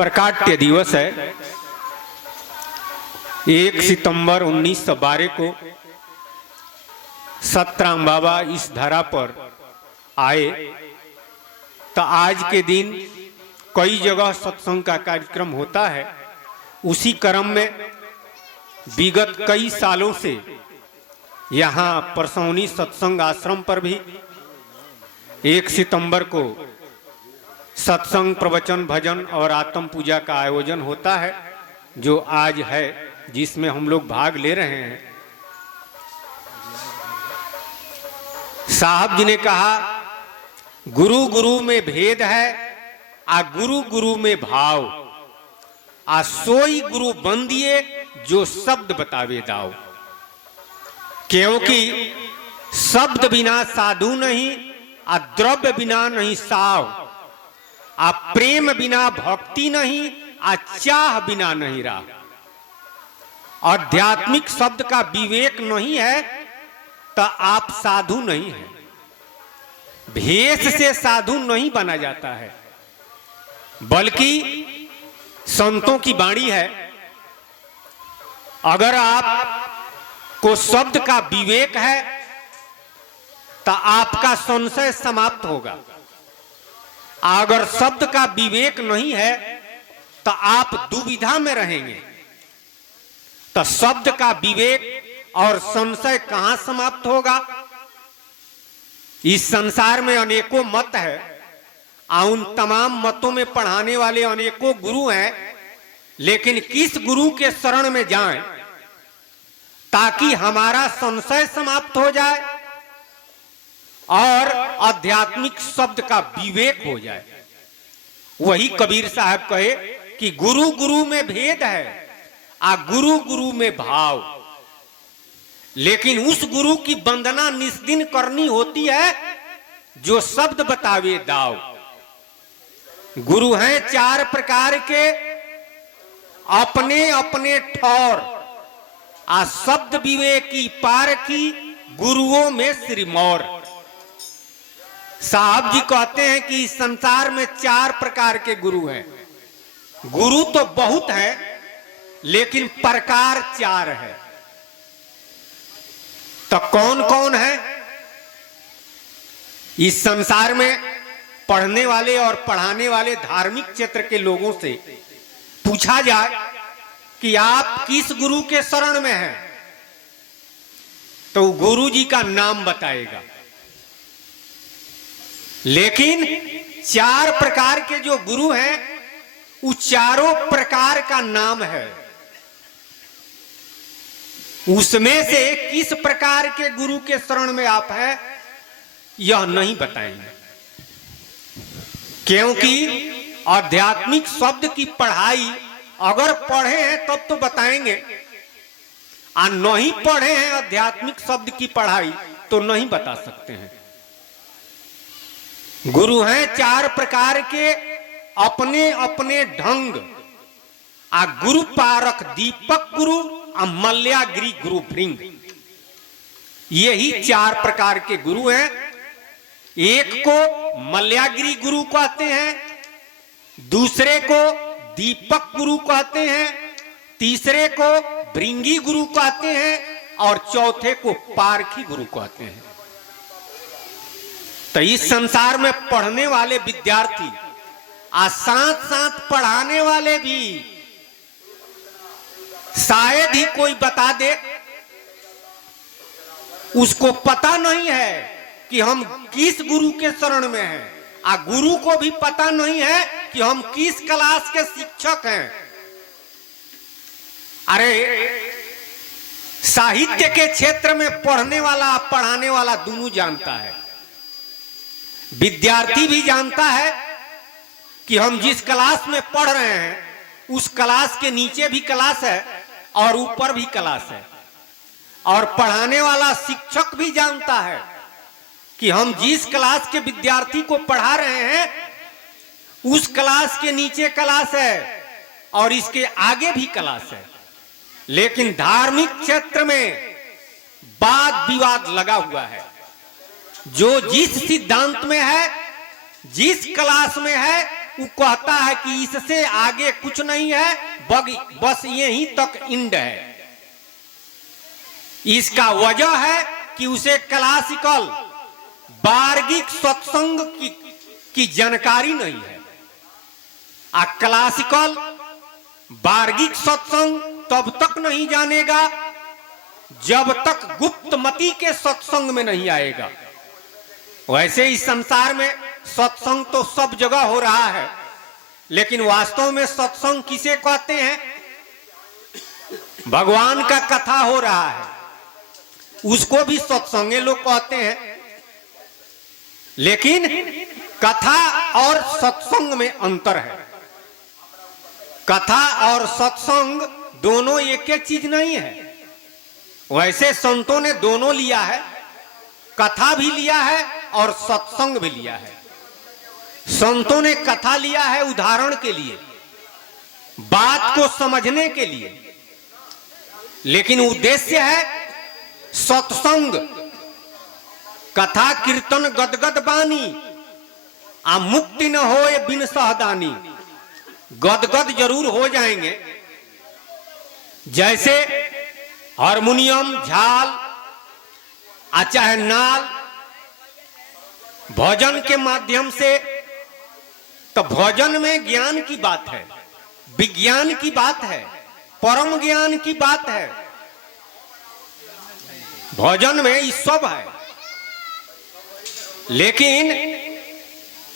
प्रकाट्य दिवस है। 1 सितंबर 1912 को सतराम बाबा इस धरा पर आए। तो आज के दिन कई जगह सत्संग का कार्यक्रम होता है। उसी क्रम में विगत कई सालों से यहाँ परसौनी सत्संग आश्रम पर भी 1 सितंबर को सत्संग, प्रवचन, भजन और आत्म पूजा का आयोजन होता है, जो आज है, जिसमें हम लोग भाग ले रहे हैं। साहब जी ने कहा, गुरु गुरु में भेद है, आ गुरु गुरु में भाव, आ सोई गुरु बंदिए जो शब्द बतावे दाओ। क्योंकि शब्द बिना साधु नहीं, आ द्रव्य बिना नहीं साव, आ प्रेम बिना भक्ति नहीं, आ चाह बिना नहीं राह। आध्यात्मिक शब्द का विवेक नहीं है तो आप साधु नहीं है। भेष से साधु नहीं बना जाता है, बल्कि संतों की वाणी है, अगर आपको शब्द का विवेक है तो आपका संशय समाप्त होगा। अगर शब्द का विवेक नहीं है तो आप दुविधा में रहेंगे। तो शब्द का विवेक और संशय कहां समाप्त होगा? इस संसार में अनेकों मत है, उन तमाम मतों में पढ़ाने वाले अनेकों गुरु हैं, लेकिन किस गुरु के शरण में जाएं ताकि हमारा संशय समाप्त हो जाए और आध्यात्मिक शब्द का विवेक हो जाए? वही कबीर साहब कहे कि गुरु गुरु में भेद है, आ गुरु गुरु में भाव। लेकिन उस गुरु की वंदना निस्दिन करनी होती है जो शब्द बतावे दाव। गुरु हैं 4 प्रकार के, अपने अपने ठौर, आ शब्द विवेकी पार की गुरुओं में श्रीमौर। साहब जी कहते हैं कि इस संसार में 4 प्रकार के गुरु हैं। गुरु तो बहुत है, लेकिन प्रकार 4 है। तो कौन कौन है? इस संसार में पढ़ने वाले और पढ़ाने वाले धार्मिक क्षेत्र के लोगों से पूछा जाए कि आप किस गुरु के शरण में हैं, तो गुरु जी का नाम बताएगा। लेकिन 4 प्रकार के जो गुरु हैं, उस चारों प्रकार का नाम है। उसमें से किस प्रकार के गुरु के शरण में आप हैं, यह नहीं बताएंगे। क्योंकि आध्यात्मिक शब्द की पढ़ाई अगर पढ़े हैं तब तो बताएंगे, और नहीं पढ़े हैं आध्यात्मिक शब्द की पढ़ाई तो नहीं बता सकते हैं। गुरु हैं 4 प्रकार के, अपने अपने ढंग, आ गुरु पारक दीपक गुरु, आ मल्यागिरी गुरु भृंग। यही 4 प्रकार के गुरु हैं। एक को मल्यागिरी गुरु कहते हैं, दूसरे को दीपक गुरु कहते हैं, तीसरे को भृंगी गुरु कहते हैं, और चौथे को पारखी गुरु कहते हैं। तो इस संसार में पढ़ने वाले विद्यार्थी आ साथ साथ पढ़ाने वाले भी शायद ही कोई बता दे। उसको पता नहीं है कि हम किस गुरु के शरण में हैं, आ गुरु को भी पता नहीं है कि हम किस क्लास के शिक्षक हैं। अरे साहित्य के क्षेत्र में पढ़ने वाला पढ़ाने वाला दोनों जानता है। विद्यार्थी भी जानता है कि हम जिस क्लास में पढ़ रहे हैं उस क्लास के नीचे भी क्लास है और ऊपर भी क्लास है। और पढ़ाने वाला शिक्षक भी जानता है कि हम जिस क्लास के विद्यार्थी को पढ़ा रहे हैं उस क्लास के नीचे क्लास है और इसके आगे भी क्लास है। लेकिन धार्मिक क्षेत्र में वाद विवाद लगा हुआ है। जो जिस सिद्धांत में है, जिस क्लास में है, वो कहता है कि इससे आगे कुछ नहीं है, बस यहीं तक इंड है। इसका वजह है कि उसे क्लासिकल वार्गिक सत्संग की जानकारी नहीं है। क्लासिकल वार्गिक सत्संग तब तक नहीं जानेगा जब तक गुप्तमती के सत्संग में नहीं आएगा। वैसे इस संसार में सत्संग तो सब जगह हो रहा है, लेकिन वास्तव में सत्संग किसे कहते हैं? भगवान का कथा हो रहा है, उसको भी सत्संग लोग कहते हैं। लेकिन कथा और सत्संग में अंतर है। कथा और सत्संग दोनों एक ही चीज नहीं है। वैसे संतों ने दोनों लिया है, कथा भी लिया है और सत्संग भी लिया है। संतों ने कथा लिया है उदाहरण के लिए, बात को समझने के लिए, लेकिन उद्देश्य है सत्संग। कथा कीर्तन गदगद बानी, आ मुक्ति न होए बिन सहदानी। गदगद जरूर हो जाएंगे, जैसे हारमोनियम, झाल, चाहे नाल, भजन के माध्यम से। तो भजन में ज्ञान की बात है, विज्ञान की बात है, परम ज्ञान की बात है। भजन में ये सब है। लेकिन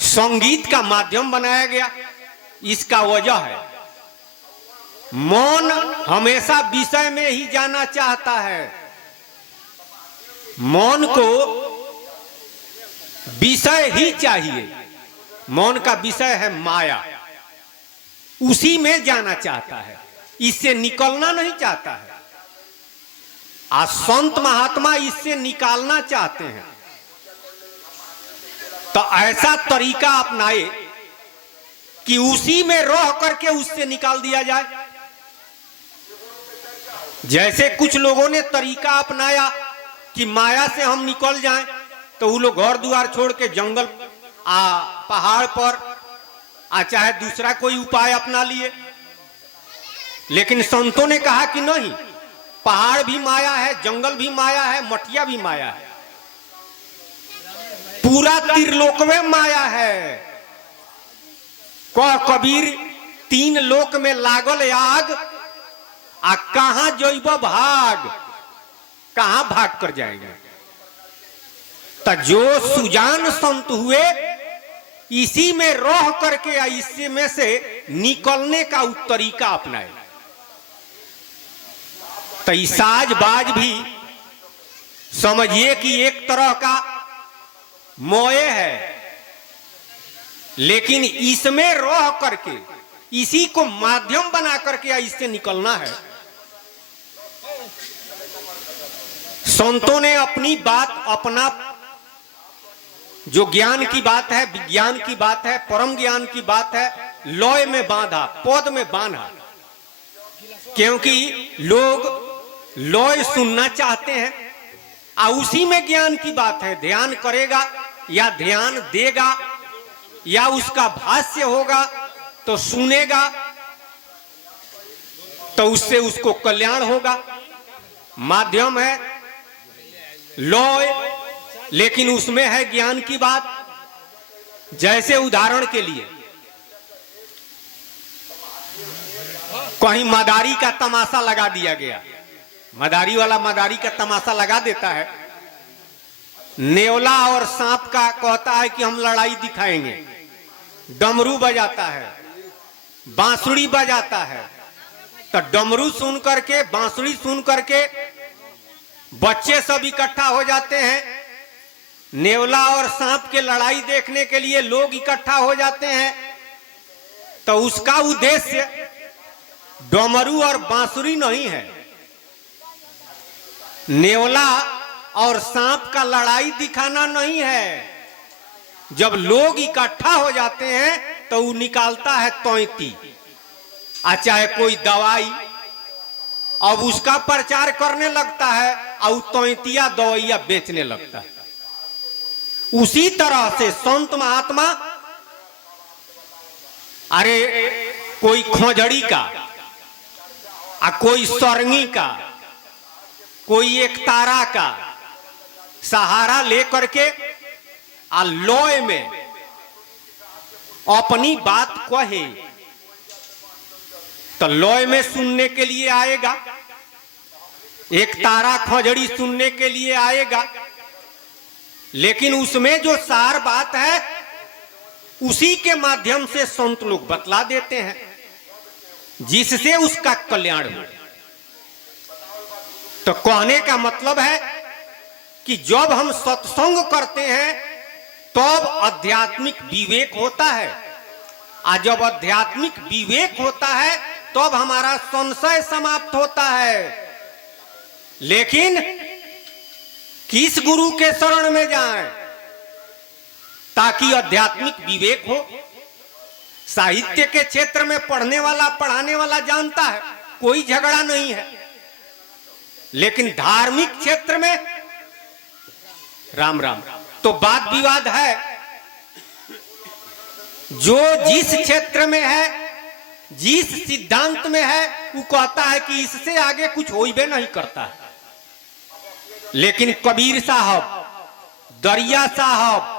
संगीत का माध्यम बनाया गया, इसका वजह है मौन हमेशा विषय में ही जाना चाहता है। मौन को विषय ही चाहिए। मौन का विषय है माया, उसी में जाना चाहता है, इससे निकलना नहीं चाहता है। आज संत महात्मा इससे निकालना चाहते हैं, तो ऐसा तरीका अपनाए कि उसी में रह करके उससे निकाल दिया जाए। जैसे कुछ लोगों ने तरीका अपनाया कि माया से हम निकल जाएं, तो वो लोग घर द्वार छोड़ के जंगल पहाड़ पर चाहे दूसरा कोई उपाय अपना लिए। लेकिन संतों ने कहा कि नहीं, पहाड़ भी माया है, जंगल भी माया है, मटिया भी माया है, पूरा त्रिलोक में माया है। कह कबीर तीन लोक में लागल आग, कहां जइब भाग, कहां भाग कर जाएंगे। तो जो सुजान संत हुए, इसी में रह करके इसी में से निकलने का तरीका अपनाए। तो साज बाज भी समझिए कि एक तरह का मोये है, लेकिन इसमें रह करके इसी को माध्यम बना करके इससे निकलना है। संतों ने अपनी बात, अपना जो ज्ञान की बात है, विज्ञान की बात है, परम ज्ञान की बात है, लय में बांधा, पद में बांधा। क्योंकि लोग लय सुनना चाहते हैं, उसी में ज्ञान की बात है। ध्यान करेगा या ध्यान देगा या उसका भाष्य होगा तो सुनेगा, तो उससे उसको कल्याण होगा। माध्यम है लय, लेकिन उसमें है ज्ञान की बात। जैसे उदाहरण के लिए कहीं मदारी का तमाशा लगा दिया गया, मदारी वाला मदारी का तमाशा लगा देता है, नेवला और सांप का कहता है कि हम लड़ाई दिखाएंगे, डमरू बजाता है, बांसुरी बजाता है। तो डमरू सुन करके, बांसुरी सुन करके बच्चे सब इकट्ठा हो जाते हैं। नेवला और सांप के लड़ाई देखने के लिए लोग इकट्ठा हो जाते हैं। तो उसका उद्देश्य डमरू और बांसुरी नहीं है, नेवला और सांप का लड़ाई दिखाना नहीं है। जब लोग इकट्ठा हो जाते हैं तो वो निकालता है तोयती, चाहे कोई दवाई, अब उसका प्रचार करने लगता है और तोयतिया दवाइया बेचने लगता है। उसी तरह से संत महात्मा अरे कोई खोजड़ी का, कोई सरंगी का, कोई एक तारा का सहारा लेकर के लय में अपनी बात कहे तो लय में सुनने के लिए आएगा, एक तारा खोजड़ी सुनने के लिए आएगा, लेकिन उसमें जो सार बात है उसी के माध्यम से संत लोग बतला देते हैं, जिससे उसका कल्याण हो। तो कहने का मतलब है कि जब हम सत्संग करते हैं तब आध्यात्मिक विवेक होता है, और जब आध्यात्मिक विवेक होता है तब हमारा संशय समाप्त होता है। लेकिन किस गुरु के शरण में जाएं ताकि आध्यात्मिक विवेक हो? साहित्य के क्षेत्र में पढ़ने वाला पढ़ाने वाला जानता है, कोई झगड़ा नहीं है, लेकिन धार्मिक क्षेत्र में राम राम तो वाद विवाद है। जो जिस क्षेत्र में है, जिस सिद्धांत में है, वो कहता है कि इससे आगे कुछ हो ही नहीं करता है। लेकिन कबीर साहब, दरिया साहब,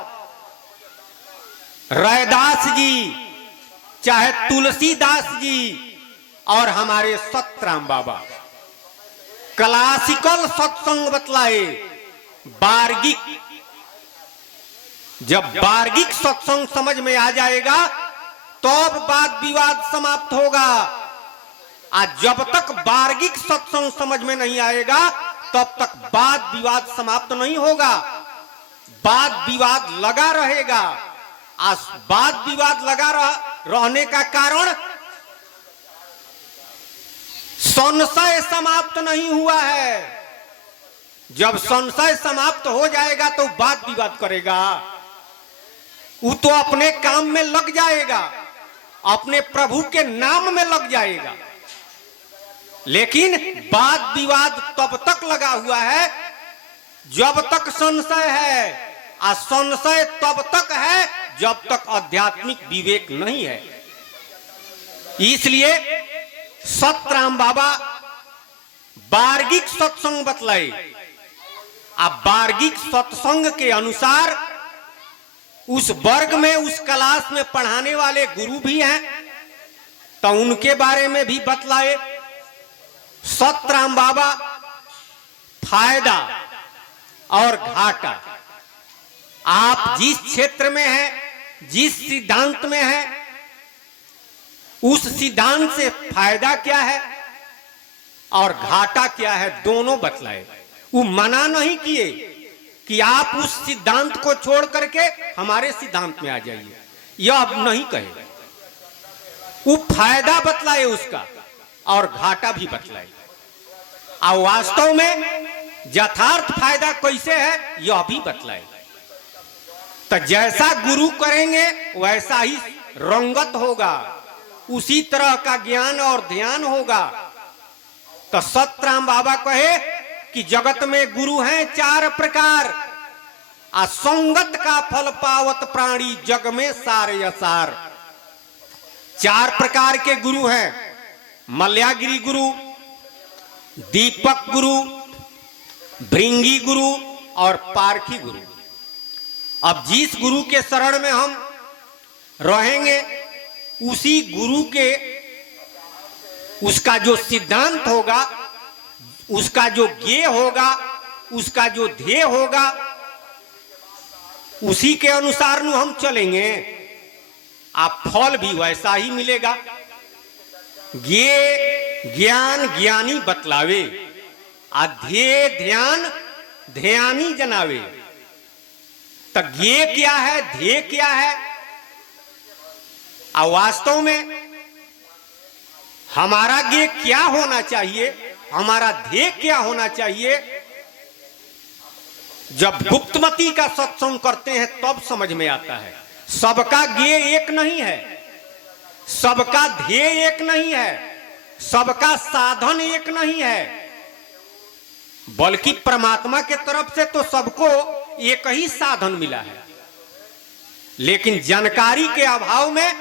रैदास जी, चाहे तुलसीदास जी और हमारे सतराम बाबा क्लासिकल सत्संग बतलाए। वार्गिक, जब वार्गिक सत्संग समझ में आ जाएगा तब वाद विवाद समाप्त होगा, और जब तक वार्गिक सत्संग समझ में नहीं आएगा तब तक वाद विवाद समाप्त नहीं होगा, वाद विवाद लगा रहेगा। वाद विवाद लगा रहने का कारण संशय समाप्त नहीं हुआ है। जब संशय समाप्त हो जाएगा तो वाद विवाद करेगा, वो तो अपने काम में लग जाएगा, अपने प्रभु के नाम में लग जाएगा। लेकिन वाद विवाद तब तक लगा हुआ है जब तक संशय है, और संशय तब तक है जब तक आध्यात्मिक विवेक नहीं है। इसलिए सतराम बाबा वार्गिक सत्संग बतलाए। अब वार्गिक सत्संग के अनुसार उस वर्ग में, उस क्लास में पढ़ाने वाले गुरु भी हैं, तो उनके बारे में भी बतलाए। सतराम बाबा फायदा और घाटा, आप जिस क्षेत्र में हैं, जिस सिद्धांत में हैं, उस सिद्धांत से फायदा क्या है और घाटा क्या है, दोनों बतलाए। वो मना नहीं किए कि आप उस सिद्धांत को छोड़ करके हमारे सिद्धांत में आ जाइए, यह अब नहीं कहे। वो फायदा बतलाए उसका और घाटा भी बतलाए, और वास्तव में यथार्थ फायदा कैसे है यह भी बतलाए। तो जैसा गुरु करेंगे वैसा ही रंगत होगा, उसी तरह का ज्ञान और ध्यान होगा। तो सतराम बाबा कहे कि जगत में गुरु हैं 4 प्रकार, असंगत का फल पावत प्राणी जग में सारे असार। 4 प्रकार के गुरु हैं, मल्यागिरी गुरु, दीपक गुरु, भृंगी गुरु और पारखी गुरु। अब जिस गुरु के शरण में हम रहेंगे उसी गुरु के, उसका जो सिद्धांत होगा, उसका जो ज्ञेय होगा, उसका जो ध्येय होगा, उसी के अनुसार नु हम चलेंगे, आप फल भी वैसा ही मिलेगा। ज्ञेय ज्ञान ज्ञानी बतलावे, ध्येय ध्यान ध्यानी जनावे। तो ज्ञेय क्या है, ध्येय क्या है, और वास्तव में हमारा ज्ञेय क्या होना चाहिए, हमारा ध्येय क्या होना चाहिए, जब गुप्तमती का सत्संग करते हैं तब समझ में आता है। सबका ज्ञेय एक नहीं है, सबका ध्येय एक नहीं है, सबका साधन एक नहीं है, बल्कि परमात्मा के तरफ से तो सबको एक ही साधन मिला है। लेकिन जानकारी के अभाव में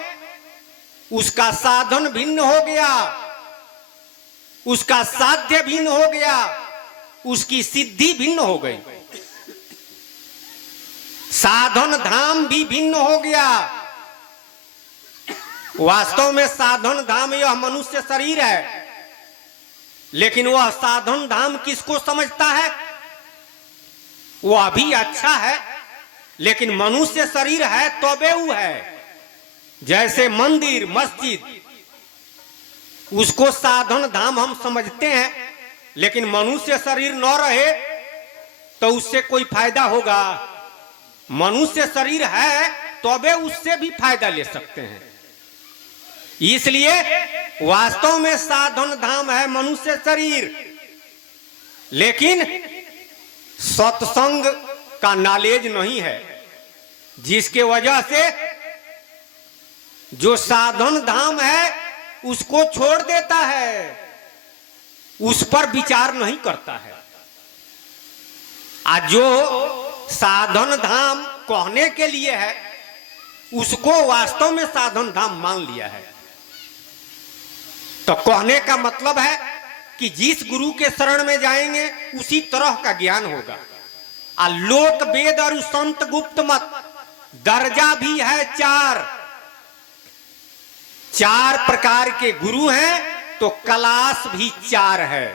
उसका साधन भिन्न हो गया, उसका साध्य भिन्न हो गया, उसकी सिद्धि भिन्न हो गई, साधन धाम भी भिन्न हो गया। वास्तव में साधन धाम यह मनुष्य शरीर है, लेकिन वह साधन धाम किसको समझता है? वह भी अच्छा है, लेकिन मनुष्य शरीर है तो बेऊ है। जैसे मंदिर मस्जिद, उसको साधन धाम हम समझते हैं, लेकिन मनुष्य शरीर न रहे तो उससे कोई फायदा होगा? मनुष्य शरीर है तो वे उससे भी फायदा ले सकते हैं। इसलिए वास्तव में साधन धाम है मनुष्य शरीर, लेकिन सत्संग का नॉलेज नहीं है, जिसके वजह से जो साधन धाम है उसको छोड़ देता है, उस पर विचार नहीं करता है। आज जो साधन धाम कहने के लिए है, उसको वास्तव में साधन धाम मान लिया है। तो कहने का मतलब है कि जिस गुरु के शरण में जाएंगे उसी तरह का ज्ञान होगा। लोक वेद और संत गुप्त मत दर्जा भी है चार प्रकार के गुरु हैं, तो क्लास भी 4 है।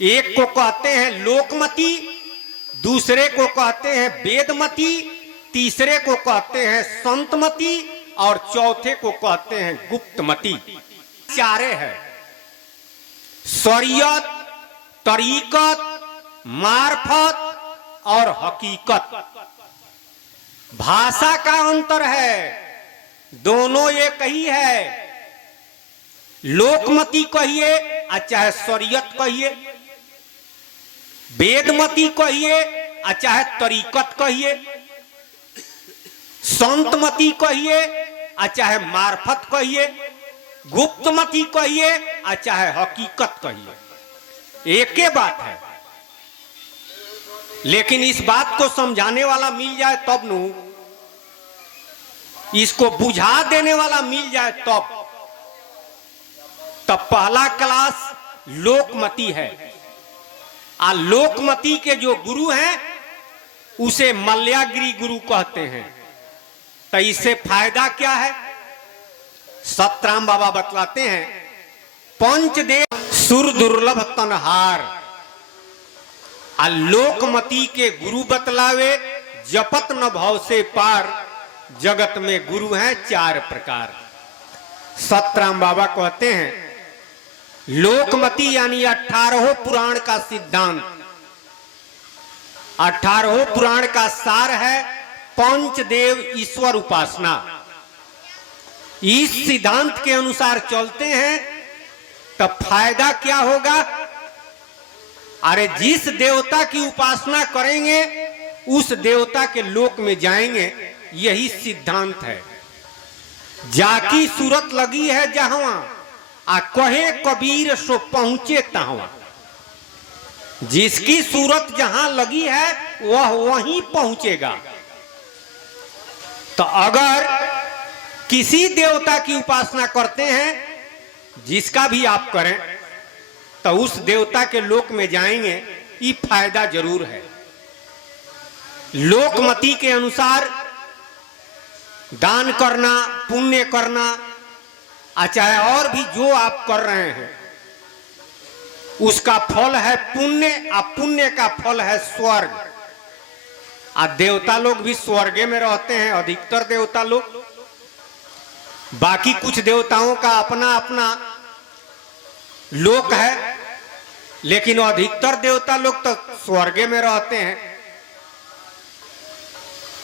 एक को कहते हैं लोकमती, दूसरे को कहते हैं वेदमती, तीसरे को कहते हैं संतमती और चौथे को कहते हैं गुप्तमती। 4 है, शरीयत, तरीकत, मार्फत और हकीकत। भाषा का अंतर है, दोनों एक ही है। लोकमती कहिए चाहे शरीयत कहिए, वेदमती कहिए चाहे तरीकत कहिए, संतमती कहिए चाहे मार्फत कहिए, गुप्तमती कहिए चाहे हकीकत कहिए, एक ही बात है। लेकिन इस बात को समझाने वाला मिल जाए तब नू, इसको बुझा देने वाला मिल जाए तब पहला क्लास लोकमती है। लोकमती के जो गुरु हैं उसे मल्यागिरी गुरु कहते हैं। तो इससे फायदा क्या है? सतराम बाबा बतलाते हैं, पंचदेव सुर दुर्लभ तनहार। लोकमती के गुरु बतलावे, जपत न भाव से पार। जगत में गुरु हैं 4 प्रकार। सतराम बाबा कहते हैं लोकमती यानी 18 पुराण का सिद्धांत, 18 पुराण का सार है पंचदेव ईश्वर उपासना। इस सिद्धांत के अनुसार चलते हैं तो फायदा क्या होगा? अरे जिस देवता की उपासना करेंगे उस देवता के लोक में जाएंगे, यही सिद्धांत है। जाकी सूरत लगी है जहां, कहे कबीर सो पहुंचे तहां। जिसकी सूरत जहां लगी है वह वहीं पहुंचेगा। तो अगर किसी देवता की उपासना करते हैं, जिसका भी आप करें, तो उस देवता के लोक में जाएंगे, ये फायदा जरूर है। लोकमती के अनुसार दान करना, पुण्य करना, चाहे और भी जो आप कर रहे हैं, उसका फल है पुण्य, पुण्य का फल है स्वर्ग। देवता लोग भी स्वर्ग में रहते हैं, अधिकतर देवता लोग। बाकी कुछ देवताओं का अपना अपना लोक है, लेकिन अधिकतर देवता लोग तो स्वर्ग में रहते हैं।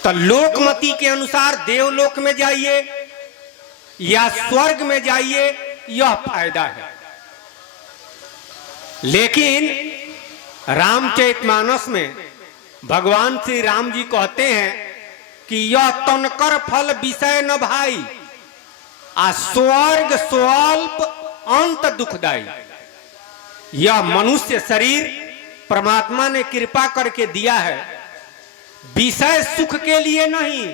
तो लोकमती के अनुसार देवलोक में जाइए या स्वर्ग में जाइए, यह फायदा है। लेकिन रामचरितमानस में भगवान श्री राम जी कहते हैं कि यह तनकर फल विषय न भाई, स्वर्ग स्वल्प अंत दुखदाई। यह मनुष्य शरीर परमात्मा ने कृपा करके दिया है, विषय सुख के लिए नहीं।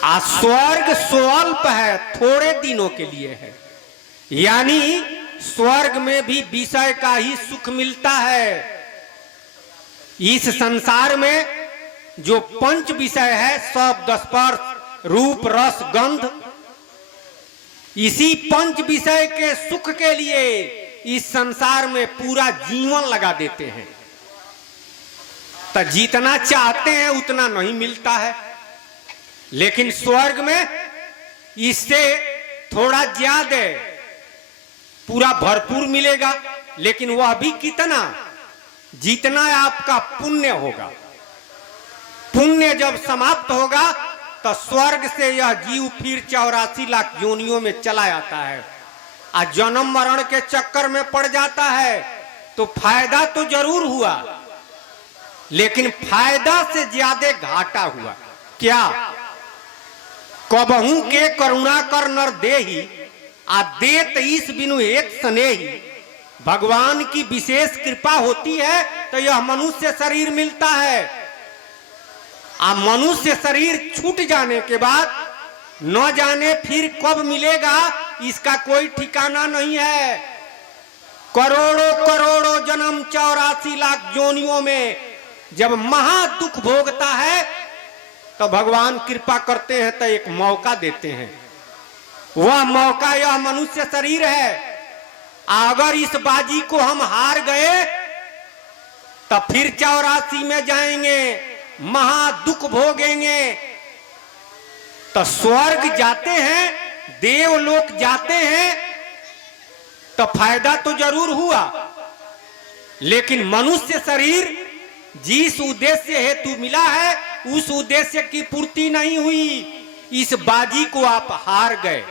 स्वर्ग स्वल्प है, थोड़े दिनों के लिए है। यानी स्वर्ग में भी विषय का ही सुख मिलता है। इस संसार में जो पंच विषय है, शब्द, स्पर्श, रूप, रस, गंध, इसी पंच विषय के सुख के लिए इस संसार में पूरा जीवन लगा देते हैं। तो जितना चाहते हैं उतना नहीं मिलता है, लेकिन स्वर्ग में इससे थोड़ा ज्यादा पूरा भरपूर मिलेगा। लेकिन वह भी कितना, जितना आपका पुण्य होगा। पुण्य जब समाप्त होगा तो स्वर्ग से यह जीव फिर 84 लाख योनियों में चला जाता है और जन्म मरण के चक्कर में पड़ जाता है। तो फायदा तो जरूर हुआ, लेकिन फायदा से ज्यादा घाटा हुआ। क्या? कबहू के करुणा कर नर देही, आ देत ईस बिनु एक स्नेही। भगवान की विशेष कृपा होती है तो यह मनुष्य शरीर मिलता है। मनुष्य शरीर छूट जाने के बाद न जाने फिर कब मिलेगा, इसका कोई ठिकाना नहीं है। करोड़ों करोड़ों जन्म 84 लाख योनियों में जब महा दुख भोगता है तो भगवान कृपा करते हैं तो एक मौका देते हैं। वह मौका यह मनुष्य शरीर है। अगर इस बाजी को हम हार गए तो फिर 84 में जाएंगे, महा दुख भोगेंगे। तो स्वर्ग जाते हैं, देवलोक जाते हैं तो फायदा तो जरूर हुआ, लेकिन मनुष्य शरीर जिस उद्देश्य हेतु मिला है उस उद्देश्य की पूर्ति नहीं हुई। इस बाजी को आप हार गए।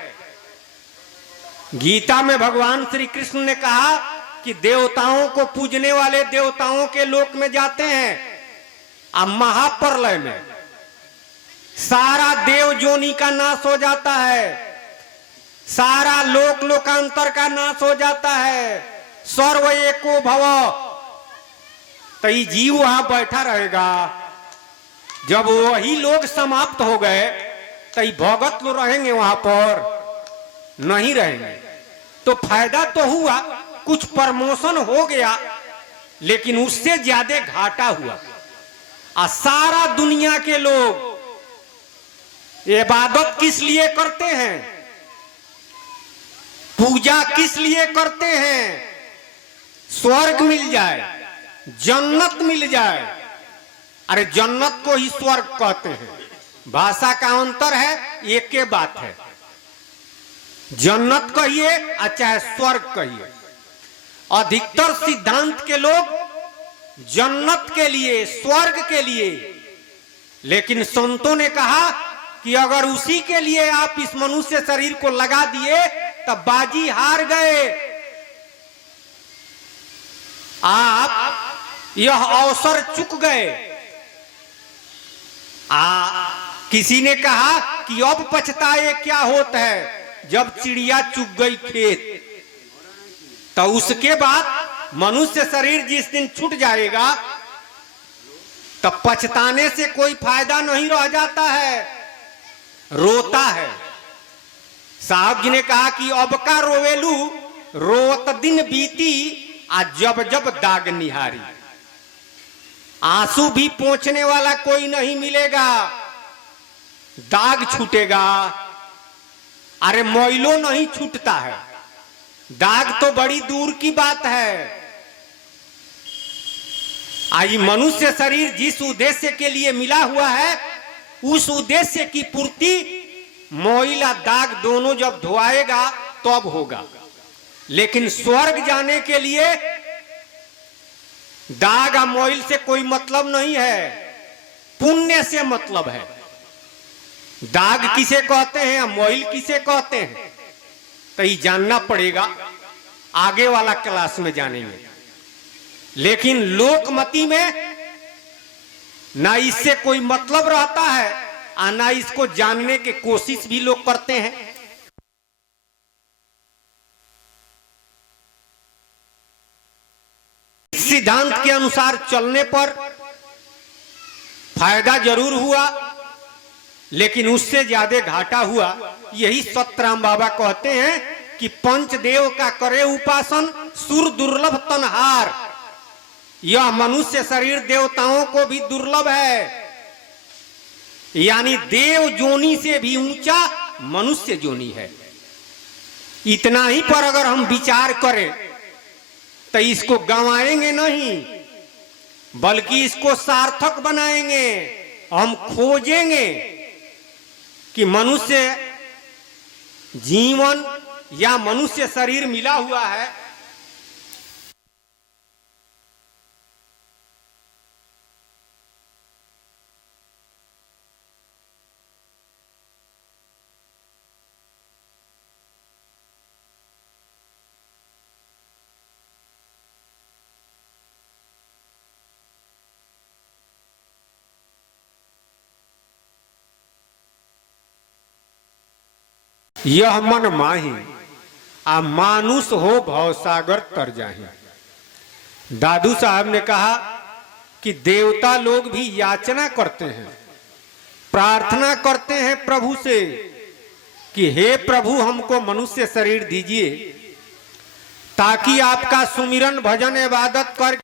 गीता में भगवान श्री कृष्ण ने कहा कि देवताओं को पूजने वाले देवताओं के लोक में जाते हैं। अब महाप्रलय में सारा देव जोनी का नाश हो जाता है, सारा लोक लोकांतर का नाश हो जाता है। सर्व एको भव, तो ये जीव वहां बैठा रहेगा। जब वही लोग समाप्त हो गए तो ये भगत लोग रहेंगे वहां पर? नहीं रहेंगे। तो फायदा तो हुआ, कुछ प्रमोशन हो गया, लेकिन उससे ज्यादा घाटा हुआ। सारा दुनिया के लोग इबादत किस लिए करते हैं, पूजा किस लिए करते हैं? स्वर्ग मिल जाए, जन्नत मिल जाए। अरे जन्नत को ही स्वर्ग कहते हैं, भाषा का अंतर है, एक के बात है। जन्नत कहिए या चाहे स्वर्ग कहिए, अधिकतर सिद्धांत के लोग जन्नत के लिए, स्वर्ग के लिए। लेकिन संतों ने कहा कि अगर उसी के लिए आप इस मनुष्य शरीर को लगा दिए तब बाजी हार गए। आप यह अवसर चूक गए। किसी ने कहा कि अब पछताए क्या होता है, जब चिड़िया चुग गई खेत। तो उसके बाद मनुष्य शरीर जिस दिन छूट जाएगा तब पछताने से कोई फायदा नहीं रह जाता है, रोता है। साहब जी ने कहा कि अब का रोवेलू रोत दिन बीती, आज जब जब दाग निहारी। आंसू भी पोंछने वाला कोई नहीं मिलेगा, दाग छूटेगा। अरे मोइलो नहीं छूटता है, दाग तो बड़ी दूर की बात है। आई मनुष्य शरीर जिस उद्देश्य के लिए मिला हुआ है, उस उद्देश्य की पूर्ति मोइला दाग दोनों जब धोआएगा तब होगा। लेकिन स्वर्ग जाने के लिए दाग और मोइल से कोई मतलब नहीं है, पुण्य से मतलब है। दाग किसे कहते हैं, मोइल किसे कहते हैं, तो ये जानना पड़ेगा, आगे वाला क्लास में जानेंगे। लेकिन लोकमति में ना इससे कोई मतलब रहता है और ना इसको जानने की कोशिश भी लोग करते हैं। सिद्धांत के अनुसार चलने पर फायदा जरूर हुआ, लेकिन उससे ज्यादा घाटा हुआ। यही सतराम बाबा कहते हैं कि पंचदेव का करे उपासन, सुर दुर्लभ तनहार। यह मनुष्य शरीर देवताओं को भी दुर्लभ है, यानी देव जोनी से भी ऊंचा मनुष्य जोनी है। इतना ही पर अगर हम विचार करें तो इसको गंवाएंगे नहीं, बल्कि इसको सार्थक बनाएंगे। हम खोजेंगे कि मनुष्य जीवन या मनुष्य शरीर मिला हुआ है, यह मन माही आ मानुष हो भवसागर तर जाही। दादू साहब ने कहा कि देवता लोग भी याचना करते हैं, प्रार्थना करते हैं प्रभु से कि हे प्रभु हमको मनुष्य शरीर दीजिए, ताकि आपका सुमिरन भजन इबादत कर।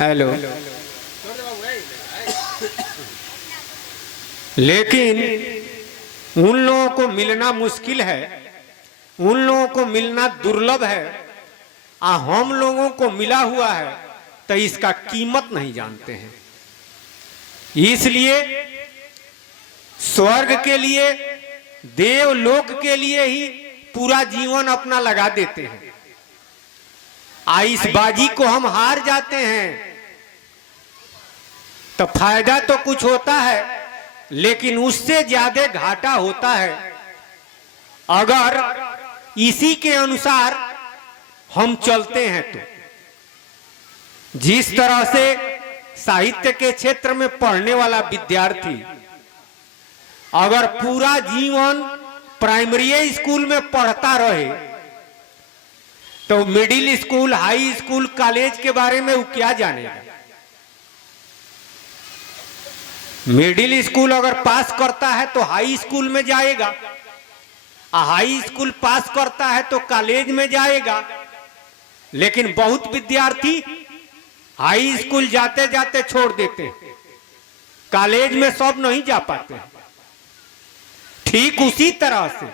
हेलो। लेकिन उन लोगों को मिलना मुश्किल है, उन लोगों को मिलना दुर्लभ है। हम लोगों को मिला हुआ है तो इसका कीमत नहीं जानते हैं। इसलिए स्वर्ग के लिए, देवलोक के लिए ही पूरा जीवन अपना लगा देते हैं। आइसबाजी को हम हार जाते हैं तो फायदा तो कुछ होता है, लेकिन उससे ज्यादा घाटा होता है अगर इसी के अनुसार हम चलते हैं तो। जिस तरह से साहित्य के क्षेत्र में पढ़ने वाला विद्यार्थी अगर पूरा जीवन प्राइमरी स्कूल में पढ़ता रहे तो middle school, high school, college के बारे में वो क्या जानेगा। मिडिल स्कूल अगर पास करता है तो हाई स्कूल में जाएगा, हाई स्कूल पास करता है तो कॉलेज में जाएगा। लेकिन बहुत विद्यार्थी हाई स्कूल जाते जाते छोड़ देते हैं, कॉलेज में सब नहीं जा पाते। ठीक उसी तरह से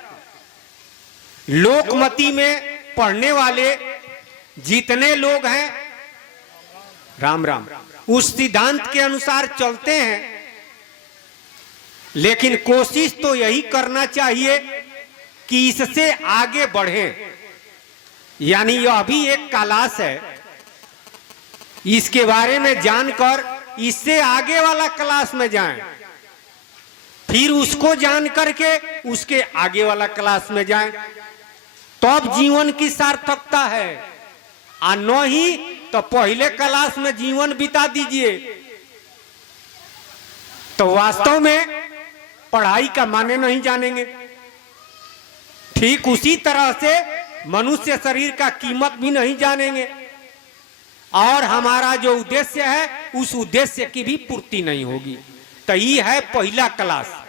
लोकमती में पढ़ने वाले जितने लोग हैं, राम राम, उस सिद्धांत के अनुसार चलते हैं। लेकिन कोशिश तो यही करना चाहिए कि इससे आगे बढ़े, यानी यह भी एक क्लास है, इसके बारे में जानकर इससे आगे वाला क्लास में जाएं, फिर उसको जान करके उसके आगे वाला क्लास में जाएं, तब जीवन की सार्थकता है। और न ही तो पहले क्लास में जीवन बिता दीजिए तो वास्तव में पढ़ाई का माने नहीं जानेंगे। ठीक उसी तरह से मनुष्य शरीर का कीमत भी नहीं जानेंगे और हमारा जो उद्देश्य है उस उद्देश्य की भी पूर्ति नहीं होगी। तो ये है पहला क्लास।